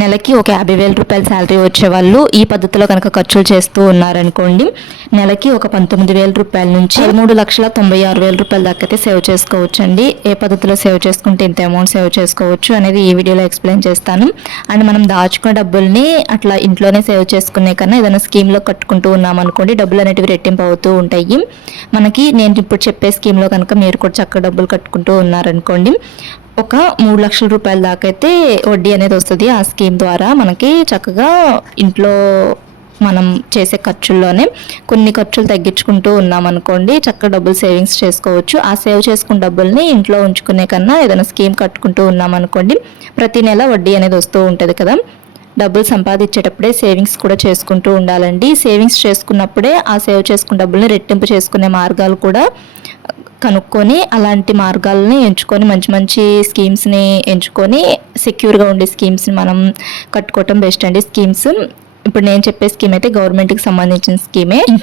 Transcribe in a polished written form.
నెలకి ఒక 50,000 రూపాయల శాలరీ వచ్చేవాళ్ళు ఈ పద్ధతిలో కనుక ఖర్చులు చేస్తూ ఉన్నారనుకోండి, నెలకి ఒక 19,000 రూపాయల నుంచి 3,96,000 రూపాయల దాకా అయితే సేవ్ చేసుకోవచ్చండి. ఏ పద్ధతిలో సేవ్ చేసుకుంటే ఇంత అమౌంట్ సేవ్ చేసుకోవచ్చు అనేది ఈ వీడియోలో ఎక్స్ప్లెయిన్ చేస్తాను. అండ్ మనం దాచుకున్న డబ్బుల్ని అట్లా ఇంట్లోనే సేవ్ చేసుకునే కన్నా ఏదైనా స్కీమ్లో కట్టుకుంటూ ఉన్నామనుకోండి, డబ్బులు అనేటివి రెట్టింపు అవుతూ ఉంటాయి. మనకి నేను ఇప్పుడు చెప్పే స్కీమ్లో కనుక మీరు కూడా చక్కగా డబ్బులు కట్టుకుంటూ ఉన్నారనుకోండి, ఒక 3 లక్షల రూపాయల దాకా అయితే వడ్డీ అనేది వస్తుంది. ఆ స్కీమ్ ద్వారా మనకి చక్కగా ఇంట్లో మనం చేసే ఖర్చుల్లోనే కొన్ని ఖర్చులు తగ్గించుకుంటూ ఉన్నామనుకోండి, చక్కగా డబ్బులు సేవింగ్స్ చేసుకోవచ్చు. ఆ సేవ్ చేసుకున్న డబ్బుల్ని ఇంట్లో ఉంచుకునే కన్నా ఏదైనా స్కీమ్ కట్టుకుంటూ ఉన్నామనుకోండి, ప్రతి నెల వడ్డీ అనేది వస్తూ ఉంటుంది కదా. డబ్బులు సంపాదించేటప్పుడే సేవింగ్స్ కూడా చేసుకుంటూ ఉండాలండి. సేవింగ్స్ చేసుకున్నప్పుడే ఆ సేవ్ చేసుకున్న డబ్బుల్ని రెట్టింపు చేసుకునే మార్గాలు కూడా కనుక్కొని అలాంటి మార్గాలని ఎంచుకొని మంచి మంచి స్కీమ్స్ని ఎంచుకొని సెక్యూర్గా ఉండే స్కీమ్స్ని మనం కట్టుకోవటం బెస్ట్ అండి. స్కీమ్స్ ఇప్పుడు నేను చెప్పే స్కీమ్ అయితే గవర్నమెంట్కి సంబంధించిన స్కీమే. ఇంకా